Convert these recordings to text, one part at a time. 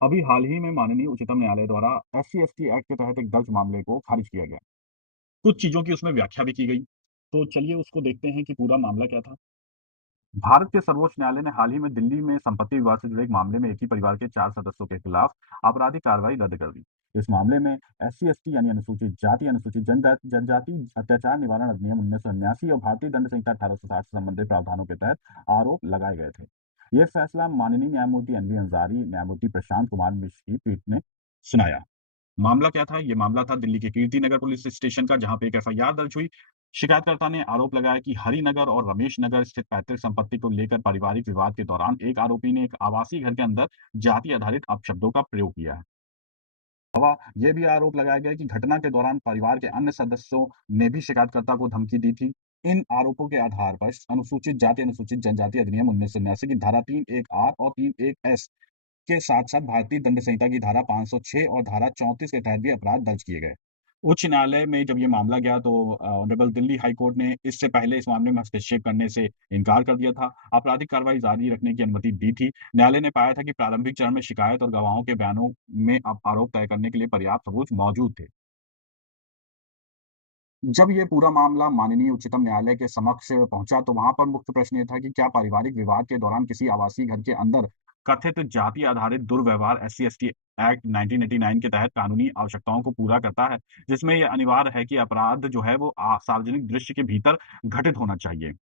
अभी हाल ही में माननीय उच्चतम न्यायालय द्वारा एससी-एसटी एक्ट के तहत एक दर्ज मामले को खारिज किया गया। कुछ चीज़ों की उसमें व्याख्या भी की गई। तो चलिए उसको देखते हैं कि पूरा मामला क्या था। भारत के सर्वोच्च न्यायालय ने हाल ही में दिल्ली में संपत्ति विवाद से जुड़े एक मामले में एक ही परिवार के 4 सदस्यों के खिलाफ आपराधिक कार्रवाई रद्द कर दी। इस मामले में एससी-एसटी यानी अनुसूचित जाति, अनुसूचित जनजाति अत्याचार निवारण अधिनियम 1979 और भारतीय दंड संहिता 1860 से संबंधित प्रावधानों के तहत आरोप लगाए गए थे। यह फैसला माननीय न्यायमूर्ति एनवी अंसारी, न्यायमूर्ति प्रशांत कुमार मिश्र की पीठ ने सुनाया। मामला क्या था? ये मामला था दिल्ली के कीर्ति नगर पुलिस स्टेशन का, जहाँ पे एक एफआईआर दर्ज हुई। शिकायतकर्ता ने आरोप लगाया कि हरिनगर और रमेश नगर स्थित पैतृक संपत्ति को लेकर पारिवारिक विवाद के दौरान एक आरोपी ने एक आवासीय घर के अंदर जाति आधारित अपशब्दों का प्रयोग किया है। अलावा ये भी आरोप लगाया गया कि घटना के दौरान परिवार के अन्य सदस्यों ने भी शिकायतकर्ता को धमकी दी थी। इन आरोपों के आधार पर अनुसूचित जाति, अनुसूचित जनजाति अधिनियम 1979 की धारा 3(1) आर और 3(1) एस के साथ-साथ भारतीय दंड संहिता की धारा 506 और धारा 34 के तहत भी अपराध दर्ज किए गए। उच्च न्यायालय में जब ये मामला गया तो ऑनरेबल दिल्ली हाई कोर्ट ने इससे पहले इस मामले में हस्तक्षेप करने से इनकार कर दिया था। आपराधिक कार्रवाई जारी रखने की अनुमति दी थी। न्यायालय ने पाया था कि प्रारंभिक चरण में शिकायत और गवाहों के बयानों में आरोप तय करने के लिए पर्याप्त सबूत मौजूद थे। जब ये पूरा मामला माननीय उच्चतम न्यायालय के समक्ष पहुंचा तो वहां पर मुख्य प्रश्न ये था कि क्या पारिवारिक विवाद के दौरान किसी आवासीय घर के अंदर कथित जाति आधारित दुर्व्यवहार एससी-एसटी एक्ट 1989 के तहत कानूनी आवश्यकताओं को पूरा करता है, जिसमें यह अनिवार्य है कि अपराध जो है वो सार्वजनिक दृश्य के भीतर घटित होना चाहिए।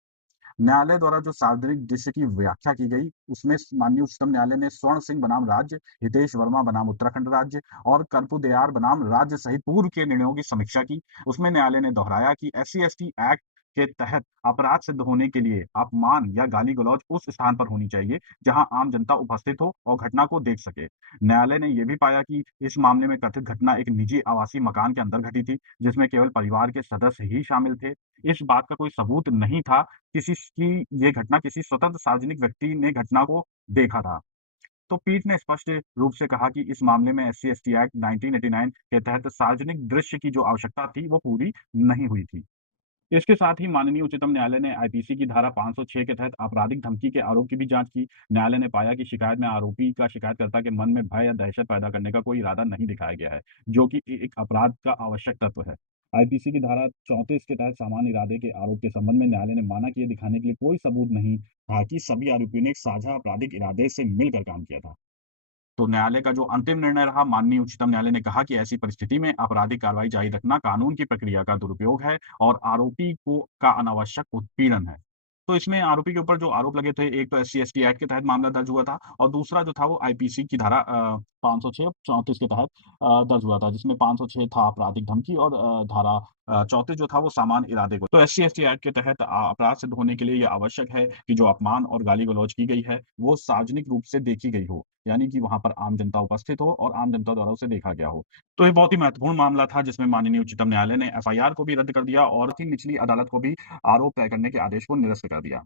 न्यायालय द्वारा जो सार्वजनिक दृश्य की व्याख्या की गई, उसमें माननीय उच्चतम न्यायालय ने स्वर्ण सिंह बनाम राज्य, हितेश वर्मा बनाम उत्तराखंड राज्य और कर्पूदयार बनाम राज्य सहित पूर्व के निर्णयों की समीक्षा की। उसमें न्यायालय ने दोहराया कि एससी-एसटी एक्ट के तहत अपराध सिद्ध होने के लिए अपमान या गाली-गलौज उस स्थान पर होनी चाहिए, जहां आम जनता उपस्थित हो और घटना को देख सके। न्यायालय ने यह भी पाया कि इस मामले में कथित घटना एक निजी आवासीय मकान के अंदर घटी थी, जिसमें केवल परिवार के सदस्य ही शामिल थे। इस बात का कोई सबूत नहीं था किसी की ये घटना किसी स्वतंत्र सार्वजनिक व्यक्ति ने घटना को देखा था। तो पीठ ने स्पष्ट रूप से कहा कि इस मामले में एससी-एसटी एक्ट 1989 के तहत सार्वजनिक दृश्य की जो आवश्यकता थी, वो पूरी नहीं हुई थी। इसके साथ ही माननीय उच्चतम न्यायालय ने आईपीसी की धारा 506 के तहत आपराधिक धमकी के आरोप की भी जांच की। न्यायालय ने पाया कि शिकायत में आरोपी का शिकायतकर्ता के मन में भय या दहशत पैदा करने का कोई इरादा नहीं दिखाया गया है, जो कि एक अपराध का आवश्यक तत्व है। आईपीसी की धारा 34 के तहत सामान्य इरादे के आरोप के संबंध में न्यायालय ने माना कि यह दिखाने के लिए कोई सबूत नहीं था कि सभी आरोपियों ने एक साझा आपराधिक इरादे से मिलकर काम किया था। तो न्यायालय का जो अंतिम निर्णय रहा, माननीय उच्चतम न्यायालय ने कहा कि ऐसी परिस्थिति में आपराधिक कार्रवाई जारी रखना कानून की प्रक्रिया का दुरुपयोग है और आरोपी को का अनावश्यक उत्पीड़न है। तो इसमें आरोपी के ऊपर जो आरोप लगे थे, एक तो एससी-एसटी एक्ट के तहत मामला दर्ज हुआ था और दूसरा जो था वो आईपीसी की धारा 506 34 के तहत दर्ज हुआ था, जिसमें 506 था आपराधिक धमकी और धारा 34 जो था वो सामान्य इरादे को। तो एससी-एसटी एक्ट के तहत अपराध सिद्ध होने के लिए ये आवश्यक है कि जो अपमान और गाली-गलौज की गई है, वो सार्वजनिक रूप से देखी गई हो। यानी कि वहाँ पर आम जनता उपस्थित हो और आम जनता द्वारा उसे देखा गया हो। तो ये बहुत ही महत्वपूर्ण मामला था जिसमें माननीय उच्चतम न्यायालय ने एफआईआर को भी रद्द कर दिया और निचली अदालत को भी आरोप तय करने के आदेश को निरस्त कर दिया।